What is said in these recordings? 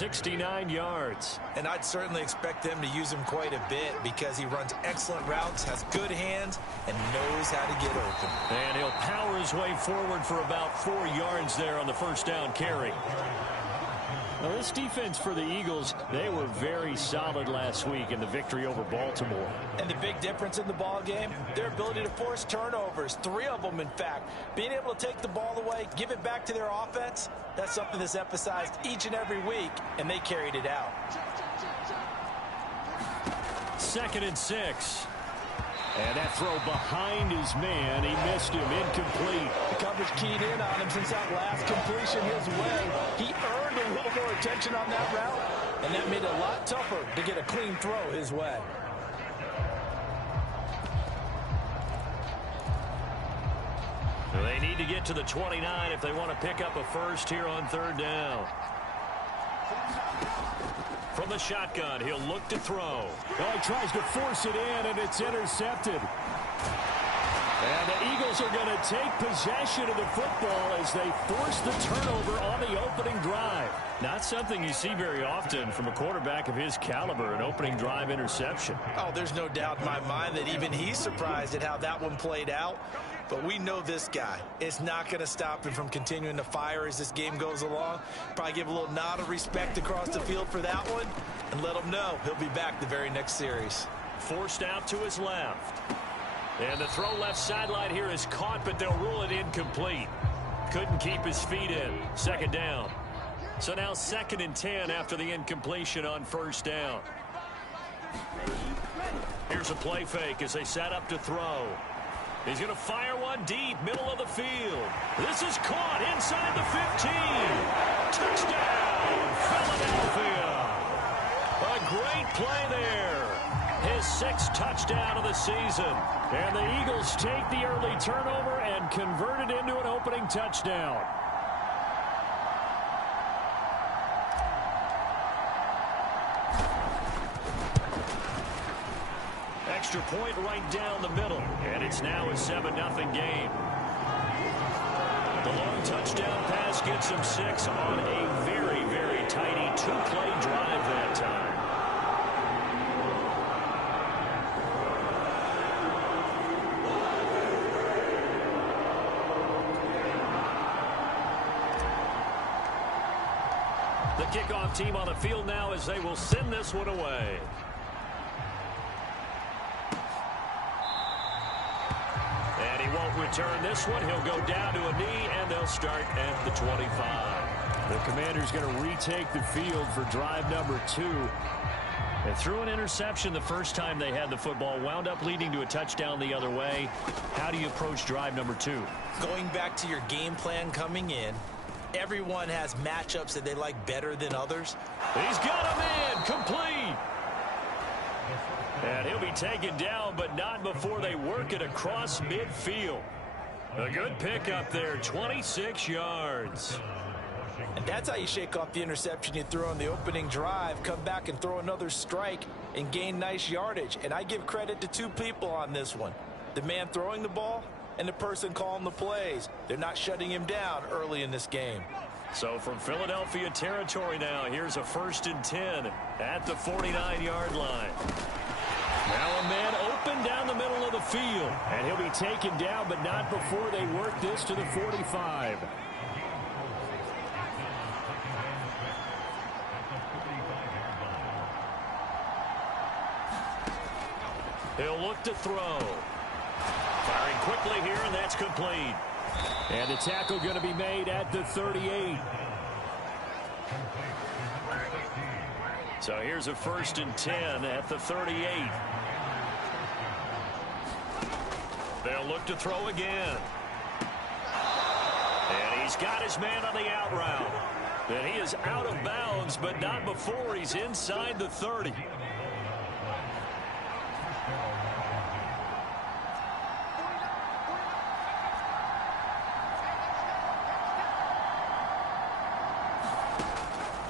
69 yards. And I'd certainly expect them to use him quite a bit because he runs excellent routes, has good hands, and knows how to get open. And he'll power his way forward for about 4 yards there on the first down carry. Now, this defense for the Eagles, they were very solid last week in the victory over Baltimore. And the big difference in the ball game, their ability to force turnovers, 3 of them, in fact. Being able to take the ball away, give it back to their offense, that's something that's emphasized each and every week, and they carried it out. 2nd and 6. And that throw behind his man. He missed him. Incomplete. The coverage keyed in on him since that last completion his way. He earned a little more attention on that route, and that made it a lot tougher to get a clean throw his way. They need to get to the 29 if they want to pick up a first here on 3rd down. From the shotgun, he'll look to throw. Oh, he tries to force it in, and it's intercepted. And the Eagles are going to take possession of the football as they force the turnover on the opening drive. Not something you see very often from a quarterback of his caliber, an opening drive interception. Oh, there's no doubt in my mind that even he's surprised at how that one played out. But we know this guy. It's not going to stop him from continuing to fire as this game goes along. Probably give a little nod of respect across the field for that one and let him know he'll be back the very next series. Forced out to his left. And the throw left sideline here is caught, but they'll rule it incomplete. Couldn't keep his feet in. 2nd down. So now 2nd and 10 after the incompletion on 1st down. Here's a play fake as they set up to throw. He's going to fire one deep, middle of the field. This is caught inside the 15. Touchdown, Philadelphia. A great play there. His 6th touchdown of the season. And the Eagles take the early turnover and convert it into an opening touchdown. Extra point right down the middle. And it's now a 7-0 game. The long touchdown pass gets him 6 on a very, very tidy 2-play drive that time. The kickoff team on the field now as they will send this one away. And he won't return this one. He'll go down to a knee, and they'll start at the 25. The Commanders going to retake the field for drive number 2. They threw an interception the first time they had the football, wound up leading to a touchdown the other way. How do you approach drive number 2? Going back to your game plan coming in, everyone has matchups that they like better than others. He's got a man complete. And he'll be taken down, but not before they work it across midfield. A good pickup there, 26 yards. And that's how you shake off the interception you throw on the opening drive, come back and throw another strike and gain nice yardage. And I give credit to 2 people on this one. The man throwing the ball and the person calling the plays. They're not shutting him down early in this game. So from Philadelphia territory now, here's a 1st and 10 at the 49-yard line. Now a man open down the middle of the field. And he'll be taken down, but not before they work this to the 45. He'll look to throw. Firing quickly here, and that's complete. And the tackle going to be made at the 38. So here's a 1st and 10 at the 38. They'll look to throw again. And he's got his man on the out route. And he is out of bounds, but not before he's inside the 30.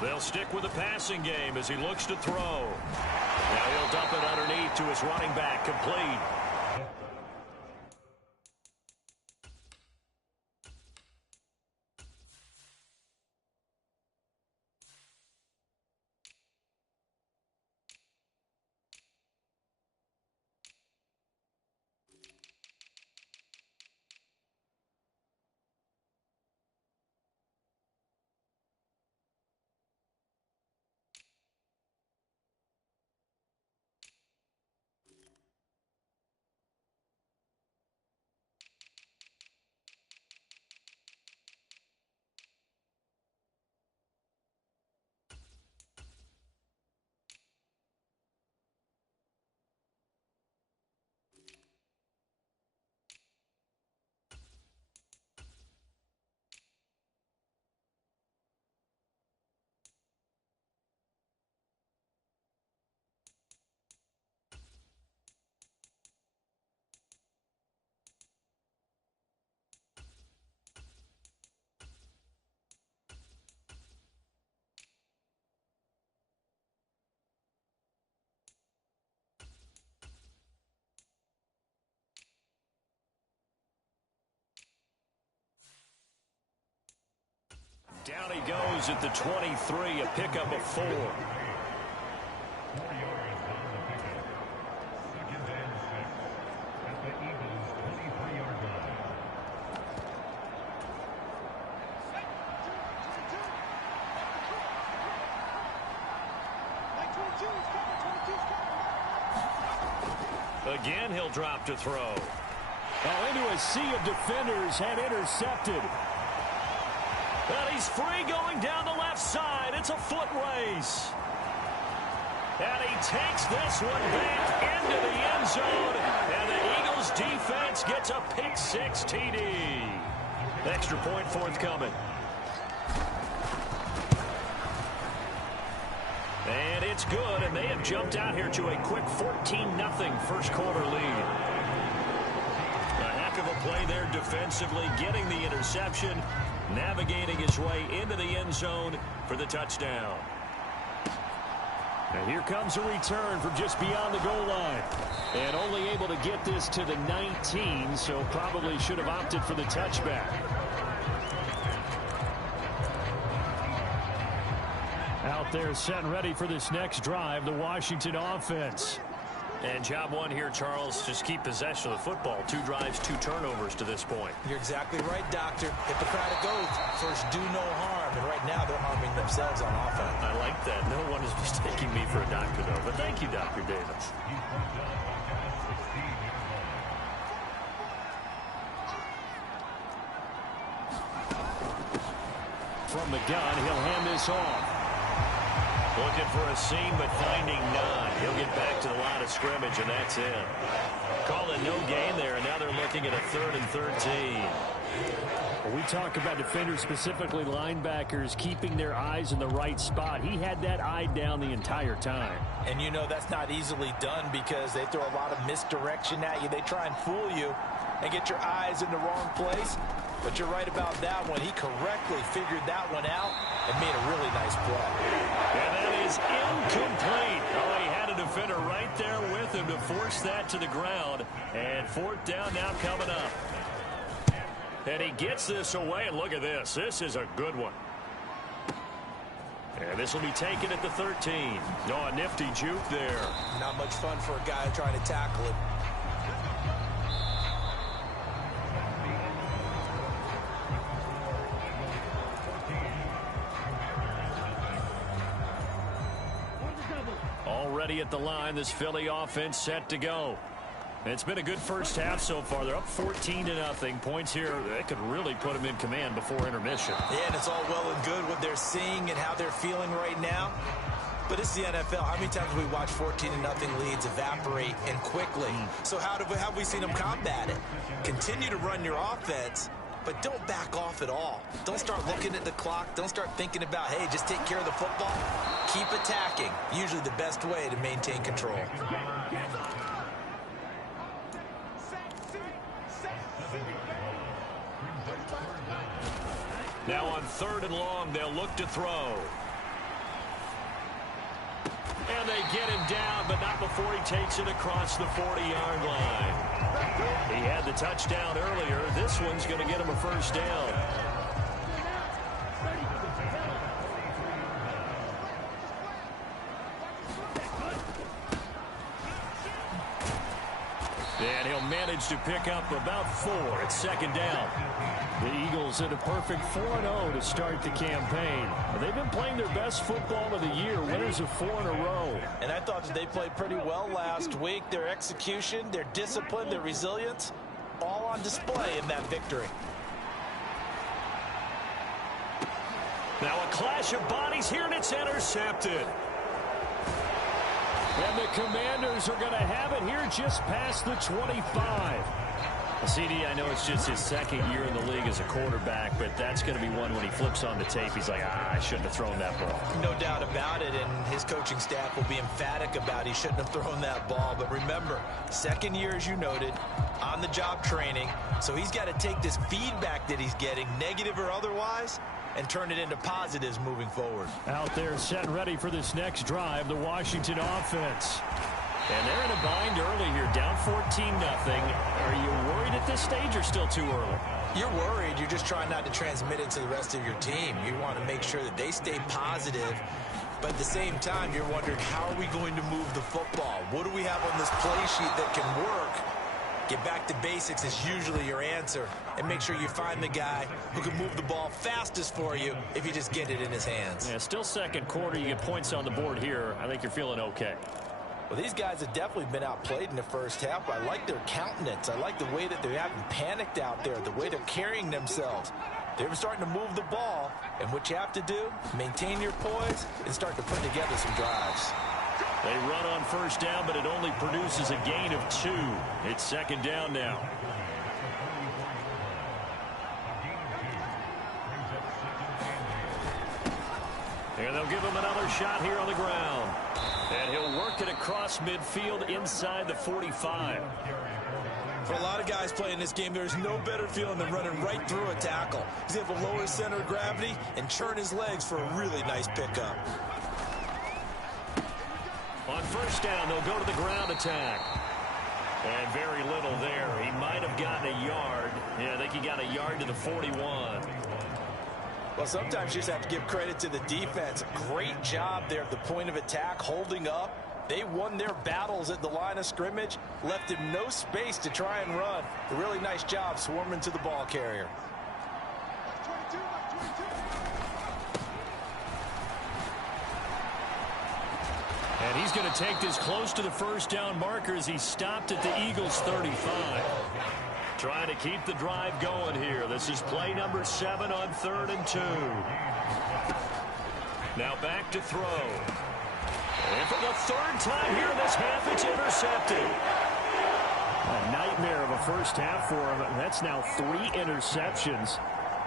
They'll stick with the passing game as he looks to throw. Now he'll dump it underneath to his running back, complete. Down he goes at the 23, a pickup of 4. Again, he'll drop to throw. Oh, into a sea of defenders, had intercepted. And he's free going down the left side. It's a foot race. And he takes this one back into the end zone. And the Eagles defense gets a pick 6 TD. Extra point forthcoming. And it's good, and they have jumped out here to a quick 14-0 first quarter lead. A heck of a play there defensively, getting the interception, navigating his way into the end zone for the touchdown. And here comes a return from just beyond the goal line. And only able to get this to the 19, so probably should have opted for the touchback. Out there set and ready for this next drive, the Washington offense. And job one here, Charles, just keep possession of the football. 2 drives, 2 turnovers to this point. You're exactly right, Doctor. Hippocratic oath. First, do no harm. And right now, they're harming themselves on offense. I like that. No one is mistaking me for a doctor, though. But thank you, Dr. Davis. From the gun, he'll hand this off. Looking for a seam, but finding none. He'll get back to the line of scrimmage, and that's it. Call it no gain there, and now they're looking at a 3rd and 13. When we talk about defenders, specifically linebackers, keeping their eyes in the right spot. He had that eye down the entire time. And you know that's not easily done because they throw a lot of misdirection at you. They try and fool you and get your eyes in the wrong place. But you're right about that one. He correctly figured that one out and made a really nice play. And that is incomplete. Oh, he had a defender right there with him to force that to the ground. And 4th down now coming up. And he gets this away. And look at this. This is a good one. And this will be taken at the 13. Oh, a nifty juke there. Not much fun for a guy trying to tackle it. Already at the line, this Philly offense set to go. It's been a good first half so far. They're up 14-0. Points here, that could really put them in command before intermission. Yeah, and it's all well and good what they're seeing and how they're feeling right now. But it's the NFL. How many times have we watched 14-0 leads evaporate and quickly? So how have we seen them combat it? Continue to run your offense, but don't back off at all. Don't start looking at the clock. Don't start thinking about, hey, just take care of the football. Keep attacking. Usually the best way to maintain control. Now on 3rd and long, they'll look to throw. And they get him down, but not before he takes it across the 40-yard line. He had the touchdown earlier. This one's going to get him a 1st down. And he'll manage to pick up about 4 at 2nd down. The Eagles at a perfect 4-0 to start the campaign. They've been playing their best football of the year, winners of 4 in a row. And I thought that they played pretty well last week. Their execution, their discipline, their resilience, all on display in that victory. Now a clash of bodies here, and it's intercepted. And the Commanders are going to have it here just past the 25. CD, I know it's just his 2nd year in the league as a quarterback, but that's going to be one when he flips on the tape. He's like, I shouldn't have thrown that ball. No doubt about it, and his coaching staff will be emphatic about he shouldn't have thrown that ball. But remember, 2nd year, as you noted, on-the-job training. So he's got to take this feedback that he's getting, negative or otherwise, and turn it into positives moving forward. Out there set and ready for this next drive, the Washington offense. And they're in a bind early here, down 14-0. Are you worried at this stage or still too early? You're worried. You're just trying not to transmit it to the rest of your team. You want to make sure that they stay positive. But at the same time, you're wondering, how are we going to move the football? What do we have on this play sheet that can work? Get back to basics is usually your answer. And make sure you find the guy who can move the ball fastest for you if you just get it in his hands. Yeah, still second quarter. You get points on the board here. I think you're feeling okay. Well, these guys have definitely been outplayed in the first half. I like their countenance. I like the way that they haven't panicked out there, the way they're carrying themselves. They're starting to move the ball, and what you have to do, maintain your poise and start to put together some drives. They run on first down, but it only produces a gain of 2. It's second down now. And they'll give him another shot here on the ground. And he'll work it across midfield inside the 45. For a lot of guys playing this game, there's no better feeling than running right through a tackle. He's able to lower his center of gravity and churn his legs for a really nice pickup. On first down, they'll go to the ground attack. And very little there. He might have gotten a yard. Yeah, I think he got a yard to the 41. Well, sometimes you just have to give credit to the defense. Great job there at the point of attack, holding up. They won their battles at the line of scrimmage, left him no space to try and run. A really nice job swarming to the ball carrier. And he's going to take this close to the first down marker as he stopped at the Eagles' 35. Trying to keep the drive going here. This is play number 7 on 3rd and 2. Now back to throw. And for the 3rd time here in this half, it's intercepted. A nightmare of a first half for him. That's now 3 interceptions.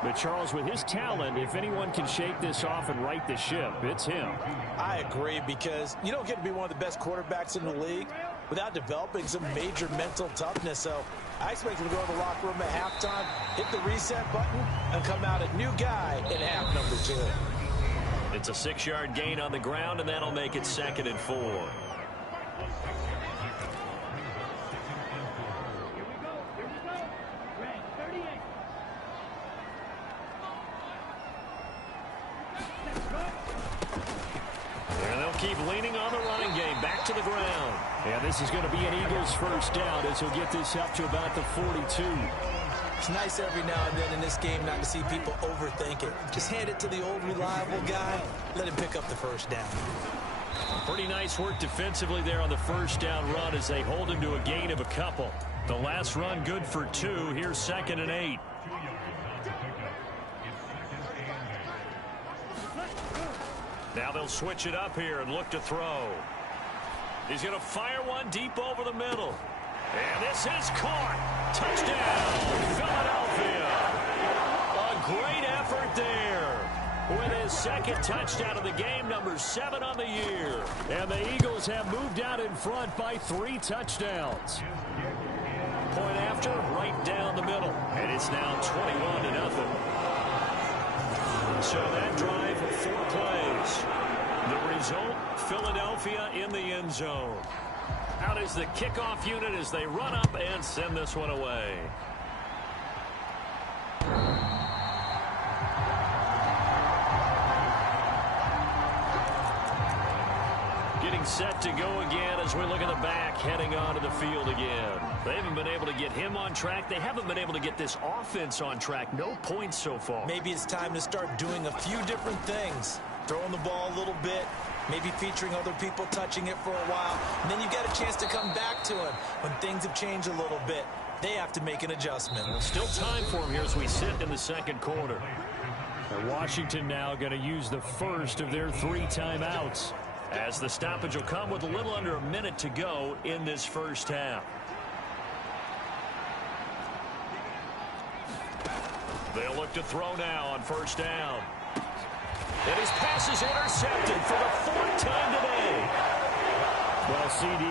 But Charles, with his talent, if anyone can shake this off and right the ship, it's him. I agree, because you don't get to be one of the best quarterbacks in the league without developing some major mental toughness. So I expect him to go to the locker room at halftime, hit the reset button, and come out a new guy in half number 2. It's a 6-yard gain on the ground, and that'll make it 2nd and 4. And they'll keep leaning on the running game. Back to the ground. And this is going to be an Eagles first down as he'll get this up to about the 42. It's nice every now and then in this game not to see people overthink it. Just hand it to the old reliable guy. Let him pick up the first down. Pretty nice work defensively there on the first down run as they hold him to a gain of a couple. The last run good for 2. Here's 2nd and 8. Now they'll switch it up here and look to throw. He's going to fire one deep over the middle. And this is caught. Touchdown, Philadelphia. A great effort there. With his 2nd touchdown of the game, number 7 on the year. And the Eagles have moved out in front by 3 touchdowns. Point after, right down the middle. And it's now 21-0. So that drive, 4 plays. The result, Philadelphia in the end zone. Out is the kickoff unit as they run up and send this one away. Getting set to go again as we look at the back heading onto the field again. They haven't been able to get him on track. They haven't been able to get this offense on track. No points so far. Maybe it's time to start doing a few different things. Throwing the ball a little bit. Maybe featuring other people touching it for a while. And then you get a chance to come back to him when things have changed a little bit. They have to make an adjustment. Still time for him here as we sit in the 2nd quarter. And Washington now going to use the first of their 3 timeouts, as the stoppage will come with a little under a minute to go in this first half. They'll look to throw now on first down. And his pass is intercepted for the 4th time today. Well, CD,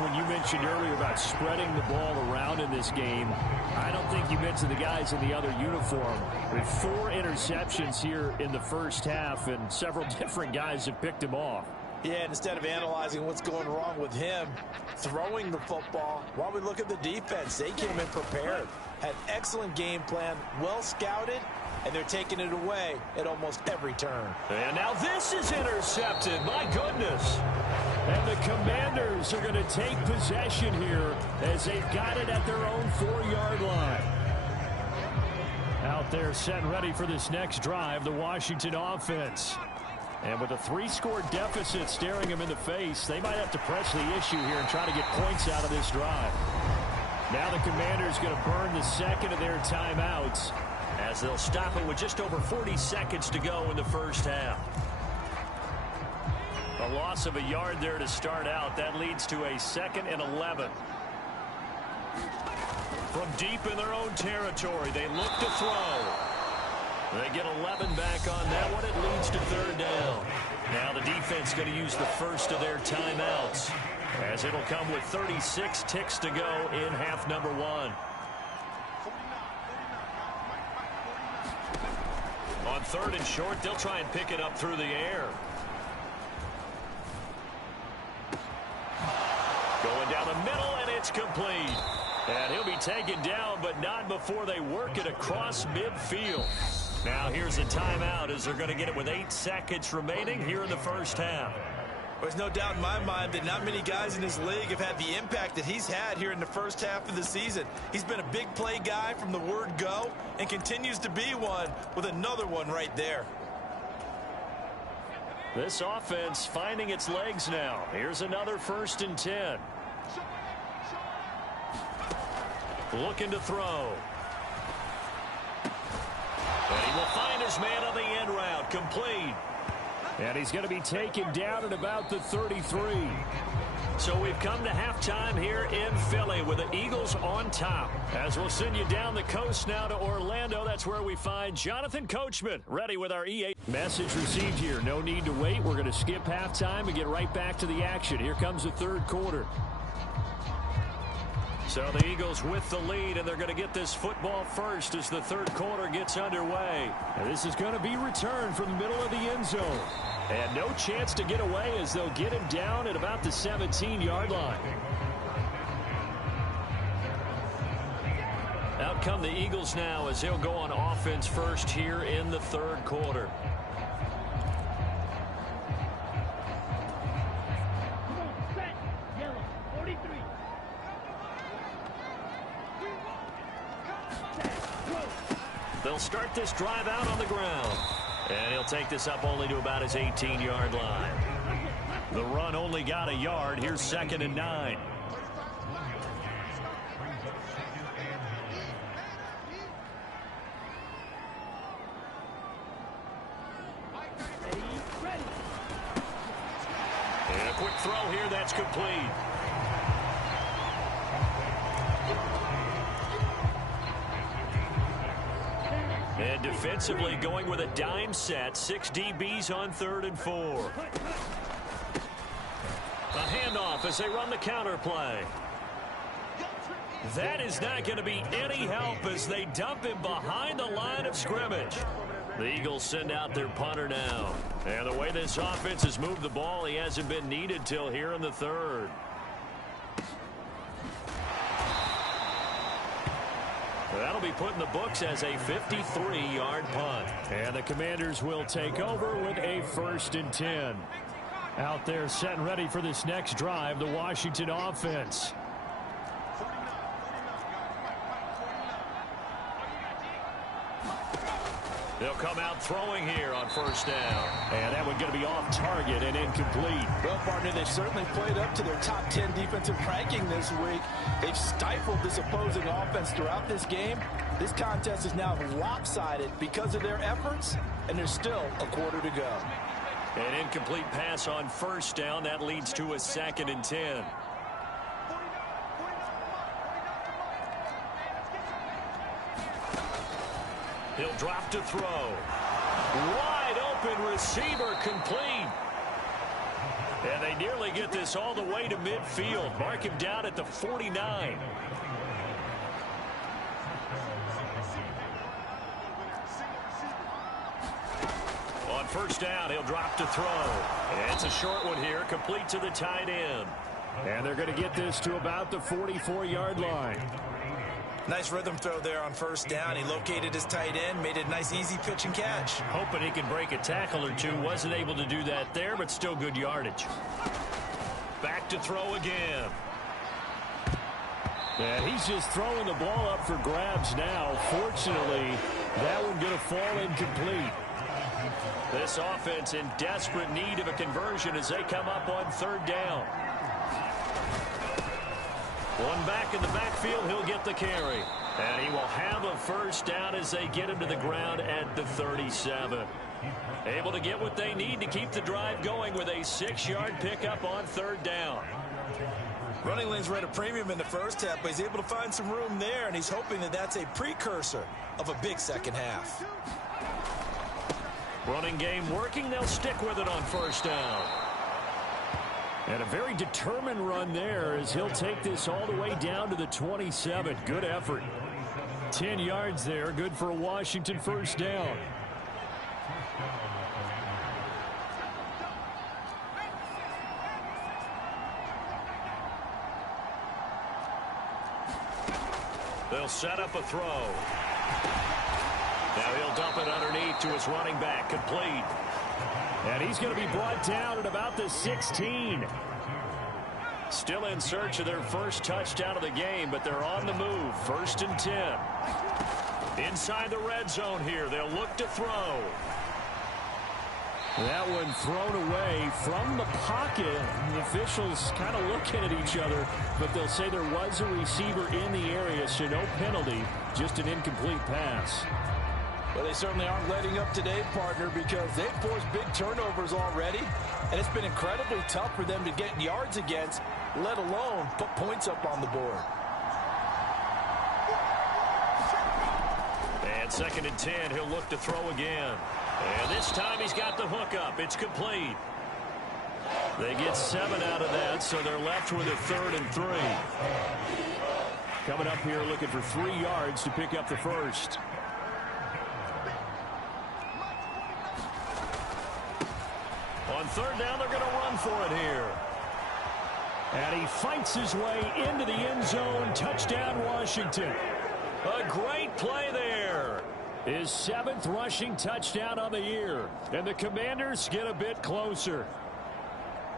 when you mentioned earlier about spreading the ball around in this game, I don't think you mentioned the guys in the other uniform. With 4 interceptions here in the first half, and several different guys have picked him off. Yeah, and instead of analyzing what's going wrong with him throwing the football, while we look at the defense, they came in prepared, had excellent game plan, well scouted, and they're taking it away at almost every turn. And now this is intercepted. My goodness. And the Commanders are going to take possession here as they've got it at their own 4-yard line. Out there set and ready for this next drive, the Washington offense. And with a 3-score deficit staring them in the face, they might have to press the issue here and try to get points out of this drive. Now the Commanders going to burn the second of their timeouts, as they'll stop it with just over 40 seconds to go in the first half. A loss of a yard there to start out. That leads to a 2nd and 11. From deep in their own territory, they look to throw. They get 11 back on that one. It leads to 3rd down. Now the defense going to use the first of their timeouts, as it'll come with 36 ticks to go in half number 1. On 3rd and short, they'll try and pick it up through the air. Going down the middle, and it's complete. And he'll be taken down, but not before they work it across midfield. Now here's a timeout as they're going to get it with 8 seconds remaining here in the first half. There's no doubt in my mind that not many guys in this league have had the impact that he's had here in the first half of the season. He's been a big play guy from the word go and continues to be one with another one right there. This offense finding its legs now. Here's another 1st and 10. Looking to throw. And he will find his man on the end route. Complete. and he's going to be taken down at about the 33. So we've come to halftime here in Philly with the Eagles on top. As we'll send you down the coast now to Orlando, that's where we find Jonathan Coachman ready with our EA. Message received here. No need to wait. We're going to skip halftime and get right back to the action. Here comes the third quarter. So the Eagles with the lead, and they're going to get this football first as the third quarter gets underway. And this is going to be returned from the middle of the end zone. And no chance to get away as they'll get him down at about the 17-yard line. Out come the Eagles now as they'll go on offense first here in the third quarter. They'll start this drive out on the ground. And he'll take this up only to about his 18-yard line. The run only got a yard. Here's 2nd and 9. And a quick throw here that's complete. And defensively going with a dime set. 6 DBs on 3rd and 4. A handoff as they run the counter play. That is not going to be any help as they dump him behind the line of scrimmage. The Eagles send out their punter now. And the way this offense has moved the ball, he hasn't been needed till here in the third. That'll be put in the books as a 53-yard punt. And the Commanders will take over with a 1st and 10. Out there set and ready for this next drive, the Washington offense. They'll come out throwing here on 1st down. And that one going to be off target and incomplete. Well, partner, they've certainly played up to their top 10 defensive ranking this week. They've stifled this opposing offense throughout this game. This contest is now lopsided because of their efforts, and there's still a quarter to go. An incomplete pass on 1st down. That leads to a 2nd and 10. He'll drop to throw. Wide open receiver complete. And they nearly get this all the way to midfield. Mark him down at the 49. On first down, he'll drop to throw. And it's a short one here, complete to the tight end. And they're going to get this to about the 44-yard line. Nice rhythm throw there on first down. He located his tight end, made it a nice easy pitch and catch. Hoping he can break a tackle or two. Wasn't able to do that there, but still good yardage. Back to throw again. And he's just throwing the ball up for grabs now. Fortunately, that one going to fall incomplete. This offense in desperate need of a conversion as they come up on third down. One back in the backfield, he'll get the carry. And he will have a first down as they get him to the ground at the 37. Able to get what they need to keep the drive going with a 6-yard pickup on third down. Running lanes were at a premium in the first half, but he's able to find some room there, and he's hoping that that's a precursor of a big second half. Running game working. They'll stick with it on first down. And a very determined run there as he'll take this all the way down to the 27. Good effort. 10 yards there. Good for a Washington first down. They'll set up a throw. Now he'll dump it underneath to his running back, complete. And he's going to be brought down at about the 16. Still in search of their first touchdown of the game, but they're on the move. 1st and 10. Inside the red zone here, they'll look to throw. That one thrown away from the pocket. The officials kind of looking at each other, but they'll say there was a receiver in the area, so no penalty, just an incomplete pass. Well, they certainly aren't letting up today, partner, because they've forced big turnovers already, and it's been incredibly tough for them to get yards against, let alone put points up on the board. And 2nd and 10, he'll look to throw again. And this time he's got the hook up. It's complete. They get 7 out of that, so they're left with a 3rd and 3. Coming up here looking for 3 yards to pick up the first. On 3rd down, they're going to run for it here. And he fights his way into the end zone. Touchdown, Washington. A great play there. His 7th rushing touchdown on the year. And the Commanders get a bit closer.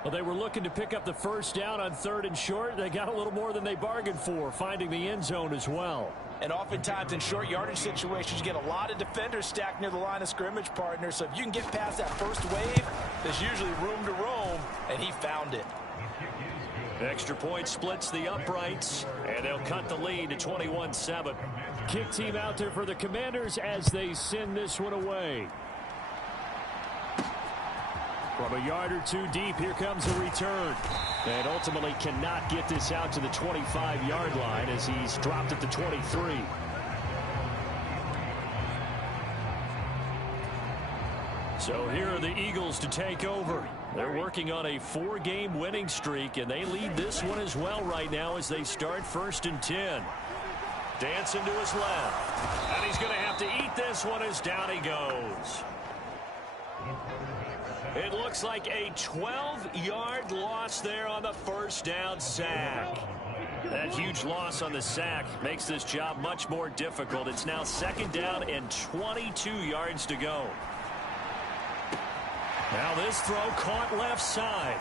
Well, they were looking to pick up the first down on 3rd and short. They got a little more than they bargained for, finding the end zone as well. And oftentimes in short yardage situations, you get a lot of defenders stacked near the line of scrimmage, partner. So if you can get past that first wave, there's usually room to roam, and he found it. Extra point splits the uprights, and they'll cut the lead to 21-7. Kick team out there for the Commanders as they send this one away. From a yard or two deep, here comes a return. And ultimately cannot get this out to the 25-yard line as he's dropped at the 23. So here are the Eagles to take over. They're working on a 4-game winning streak, and they lead this one as well right now as they start 1st and 10. Dancing to his left. And he's going to have to eat this one as down he goes. It looks like a 12-yard loss there on the first down sack. That huge loss on the sack makes this job much more difficult. It's now 2nd down and 22 yards to go. Now this throw caught left side.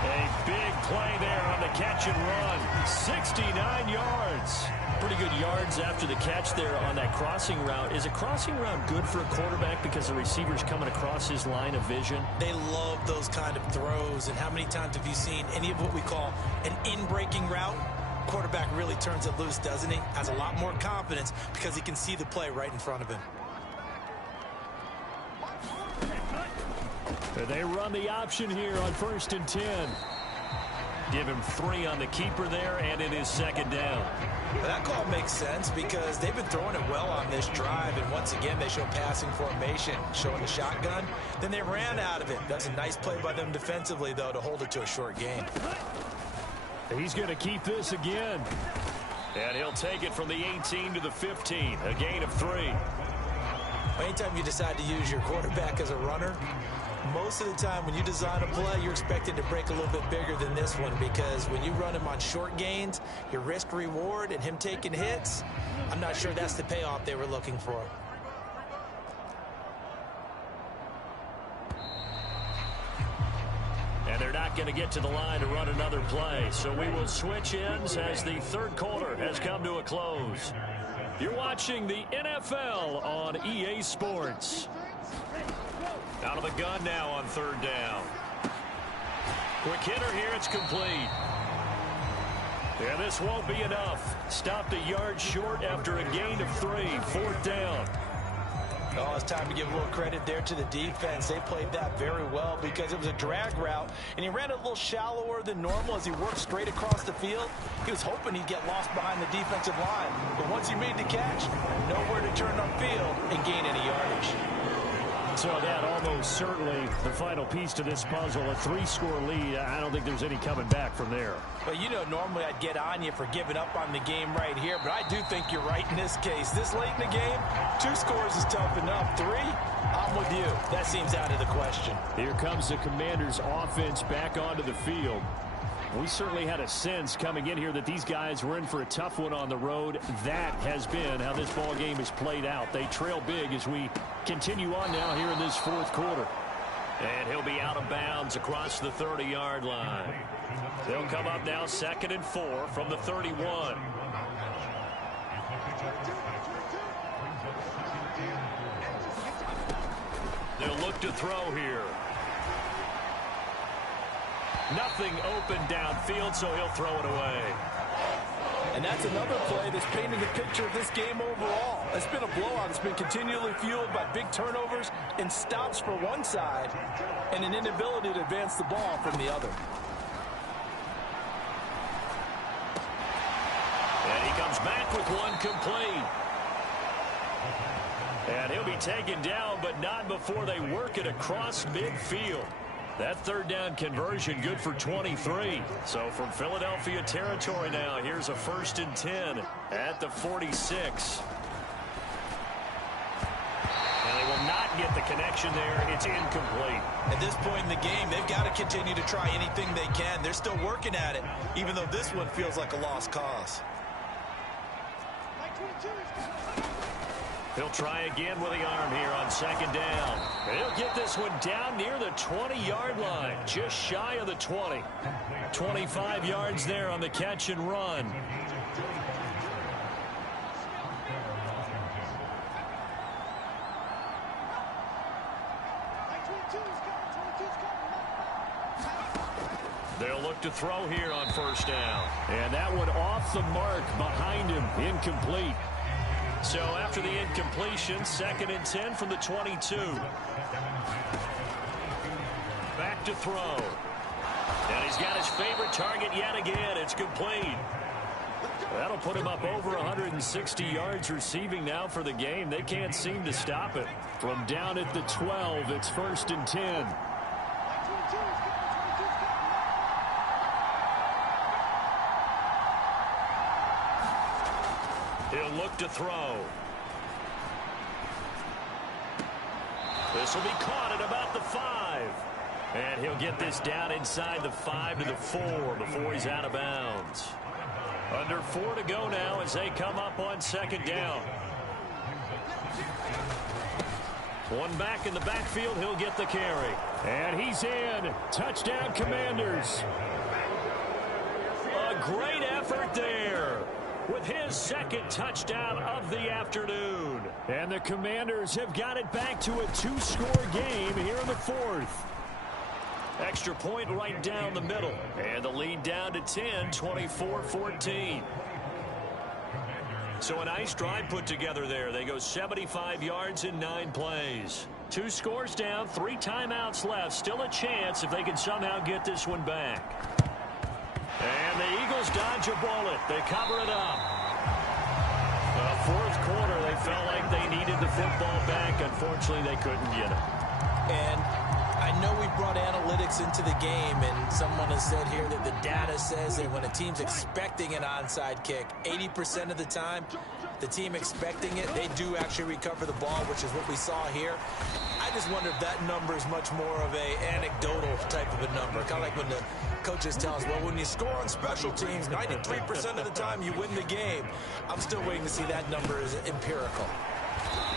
A big play there on the catch and run. 69 yards. Pretty good yards after the catch there on that crossing route. Is a crossing route good for a quarterback because the receiver's coming across his line of vision? They love those kind of throws. And how many times have you seen any of what we call an in-breaking route? Quarterback really turns it loose, doesn't he? Has a lot more confidence because he can see the play right in front of him. They run the option here on 1st and 10. Give him 3 on the keeper there, and it is 2nd down. Well, that call makes sense because they've been throwing it well on this drive, and once again they show passing formation, showing the shotgun. Then they ran out of it. That's a nice play by them defensively, though, to hold it to a short gain. He's going to keep this again. And he'll take it from the 18 to the 15, a gain of 3. Anytime you decide to use your quarterback as a runner, most of the time when you design a play, you're expected to break a little bit bigger than this one, because when you run him on short gains, your risk reward and him taking hits, I'm not sure that's the payoff they were looking for. And they're not going to get to the line to run another play, so we will switch ends as the third quarter has come to a close. You're watching the NFL on EA Sports. Out of the gun now on third down. Quick hitter here, it's complete. And this won't be enough. Stopped a yard short after a gain of 3, fourth down. Oh, it's time to give a little credit there to the defense. They played that very well because it was a drag route, and he ran a little shallower than normal as he worked straight across the field. He was hoping he'd get lost behind the defensive line, but once he made the catch, nowhere to turn upfield and gain any yardage. So that almost certainly the final piece to this puzzle, a 3-score lead. I don't think there's any coming back from there. Well, you know, normally I'd get on you for giving up on the game right here, but I do think you're right in this case. This late in the game, 2 scores is tough enough. 3, I'm with you. That seems out of the question. Here comes the Commanders' offense back onto the field. We certainly had a sense coming in here that these guys were in for a tough one on the road. That has been how this ball game has played out. They trail big as we continue on now here in this fourth quarter. And he'll be out of bounds across the 30-yard line. They'll come up now 2nd and 4 from the 31. They'll look to throw here. Nothing open downfield, so he'll throw it away. And that's another play that's painting the picture of this game overall. It's been a blowout. It's been continually fueled by big turnovers and stops for one side and an inability to advance the ball from the other. And he comes back with one complete. And he'll be taken down, but not before they work it across midfield. That third down conversion good for 23. So from Philadelphia territory now, here's a 1st and 10 at the 46. And they will not get the connection there. It's incomplete. At this point in the game, they've got to continue to try anything they can. They're still working at it, even though this one feels like a lost cause. He'll try again with the arm here on 2nd down. He'll get this one down near the 20-yard line, just shy of the 20. 25 yards there on the catch and run. They'll look to throw here on 1st down. And that one off the mark behind him, incomplete. So after the incompletion, 2nd and 10 from the 22. Back to throw. And he's got his favorite target yet again. It's complete. That'll put him up over 160 yards receiving now for the game. They can't seem to stop it. From down at the 12, it's 1st and 10. He'll look to throw. This will be caught at about the 5. And he'll get this down inside the 5 to the 4 before he's out of bounds. Under 4 to go now as they come up on 2nd down. One back in the backfield, he'll get the carry. And he's in. Touchdown, Commanders. A great effort there, with his 2nd touchdown of the afternoon. And the Commanders have got it back to a 2-score game here in the 4th. Extra point right down the middle. And the lead down to 10, 24-14. So a nice drive put together there. They go 75 yards in 9 plays. 2 scores down, 3 timeouts left. Still a chance if they can somehow get this one back. And the Eagles dodge a bullet. They cover it up. The 4th quarter, they felt like they needed the football back. Unfortunately, they couldn't get it. And I know we brought analytics analytics into the game, and someone has said here that the data says that when a team's expecting an onside kick, 80% of the time, the team expecting it, they do actually recover the ball, which is what we saw here. I just wonder if that number is much more of a anecdotal type of a number. Kind of like when the coaches tell us, well, when you score on special teams, 93% of the time you win the game. I'm still waiting to see that number is empirical.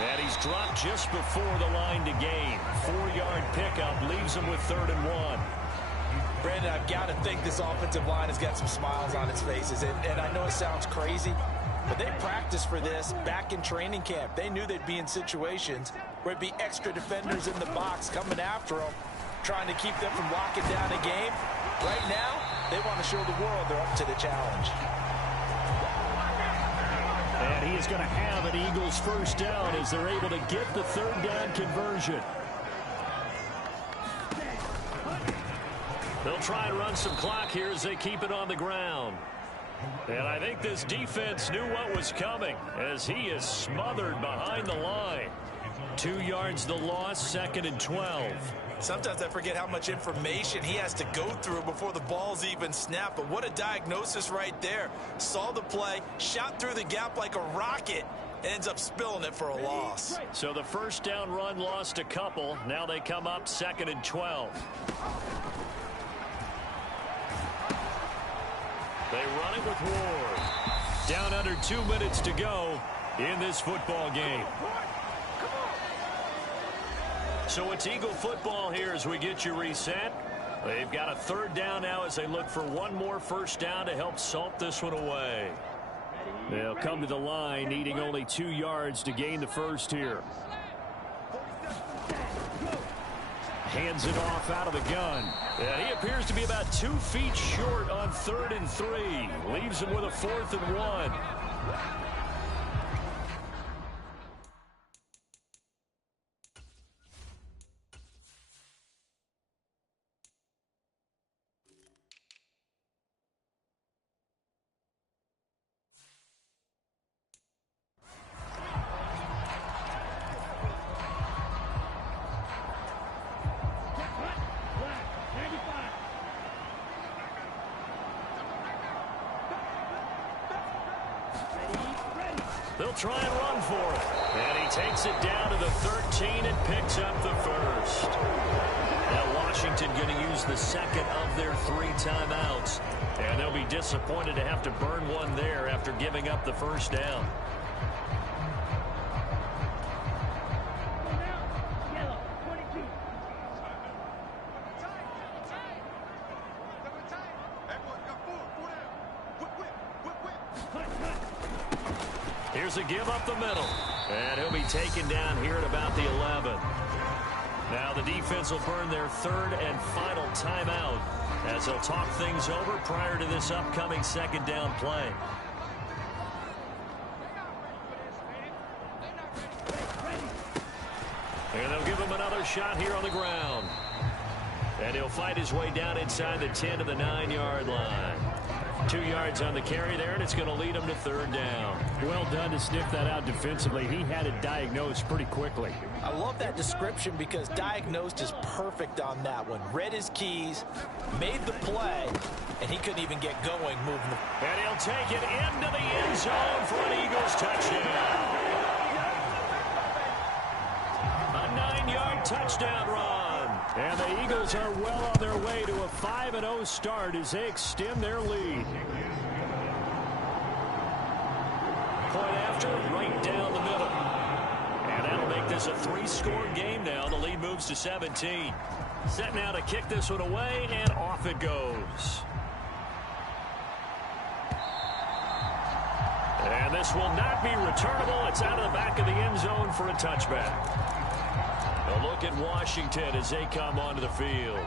And he's dropped just before the line to gain. 4-yard pickup leaves him with 3rd and 1. Brandon, I've got to think this offensive line has got some smiles on its faces. And I know it sounds crazy, but they practiced for this back in training camp. They knew they'd be in situations where it'd be extra defenders in the box coming after them, trying to keep them from locking down a game. Right now, they want to show the world they're up to the challenge. And he is going to have an Eagles first down as they're able to get the 3rd down conversion. They'll try and run some clock here as they keep it on the ground. And I think this defense knew what was coming as he is smothered behind the line. 2 yards the loss, 2nd and 12. Sometimes I forget how much information he has to go through before the ball's even snapped. But what a diagnosis right there. Saw the play, shot through the gap like a rocket, ends up spilling it for a loss. So the first down run lost a couple. Now they come up 2nd and 12. They run it with Ward. Down under 2 minutes to go in this football game. So it's Eagle football here as we get you reset. They've got a 3rd down now as they look for one more first down to help salt this one away. They'll come to the line needing only 2 yards to gain the first here. Hands it off out of the gun. And he appears to be about 2 feet short on 3rd and 3. Leaves him with a 4th and 1. They'll try and run for it. And he takes it down to the 13 and picks up the first. Now Washington going to use the 2nd of their 3 timeouts. And they'll be disappointed to have to burn one there after giving up the first down. Here's a give up the middle. And he'll be taken down here at about the 11. Now the defense will burn their 3rd and final timeout as they'll talk things over prior to this upcoming 2nd down play. And they'll give him another shot here on the ground. And he'll fight his way down inside the 10 to the 9-yard line. 2 yards on the carry there, and it's going to lead him to 3rd down. Well done to sniff that out defensively. He had it diagnosed pretty quickly. I love that description because diagnosed is perfect on that one. Read his keys, made the play, and he couldn't even get going moving the... And he'll take it into the end zone for an Eagles touchdown. A 9-yard touchdown run. And the Eagles are well on their way to a 5-0 start as they extend their lead. Point after, right down the middle. And that'll make this a 3-score game now. The lead moves to 17. Set now to kick this one away, and off it goes. And this will not be returnable. It's out of the back of the end zone for a touchback. A look at Washington as they come onto the field.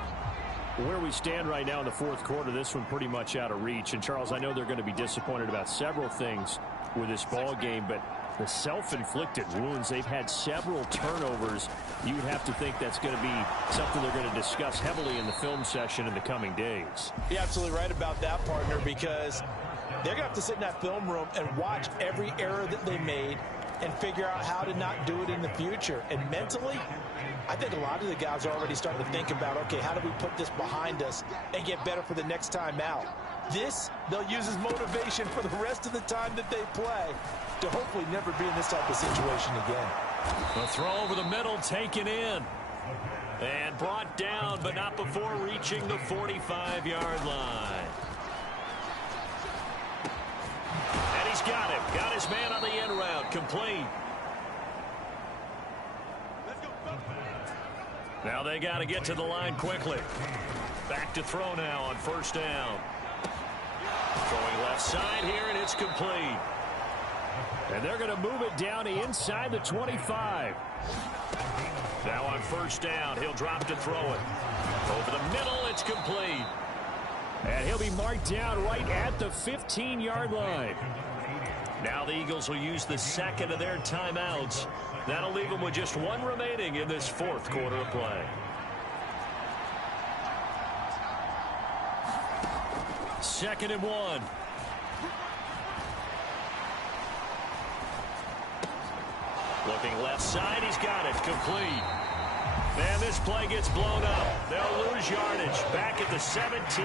Where we stand right now in the 4th quarter, this one pretty much out of reach. And, Charles, I know they're going to be disappointed about several things with this ball game, but the self-inflicted wounds, they've had several turnovers. You would have to think that's going to be something they're going to discuss heavily in the film session in the coming days. You're absolutely right about that, partner, because they're going to have to sit in that film room and watch every error that they made, and figure out how to not do it in the future. And mentally, I think a lot of the guys are already starting to think about, okay, how do we put this behind us and get better for the next time out? This, they'll use as motivation for the rest of the time that they play to hopefully never be in this type of situation again. The throw over the middle taken in. And brought down, but not before reaching the 45-yard line. And he's got him. Got his man on the end route. Complete. Now they got to get to the line quickly. Back to throw now on first down. Throwing left side here, and it's complete. And they're going to move it down to inside the 25. Now on first down, he'll drop to throw it. Over the middle, it's complete. And he'll be marked down right at the 15-yard line. Now the Eagles will use the second of their timeouts. That'll leave them with just one remaining in this fourth quarter of play. Second and 1. Looking left side, he's got it, complete. And this play gets blown up. They'll lose yardage back at the 17.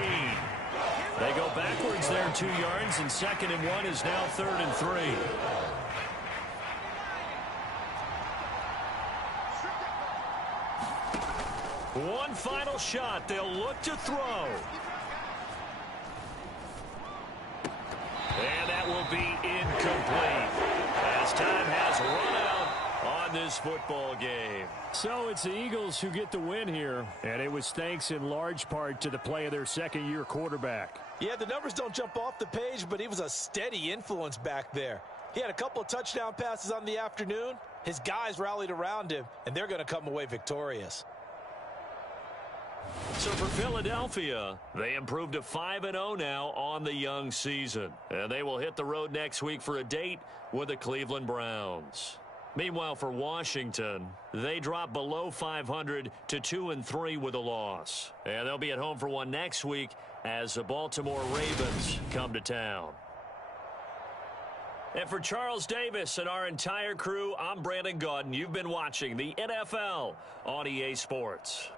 They go backwards there 2 yards, and second and 1 is now 3rd and 3. One final shot. They'll look to throw. And that will be incomplete as time has run out on this football game. So it's the Eagles who get the win here, and it was thanks in large part to the play of their second-year quarterback. Yeah, the numbers don't jump off the page, but he was a steady influence back there. He had a couple of touchdown passes on the afternoon. His guys rallied around him, and they're going to come away victorious. So for Philadelphia, they improved to 5-0 now on the young season. And they will hit the road next week for a date with the Cleveland Browns. Meanwhile, for Washington, they drop below 500 to 2-3 with a loss. And they'll be at home for one next week as the Baltimore Ravens come to town. And for Charles Davis and our entire crew, I'm Brandon Gaudin. You've been watching the NFL on EA Sports.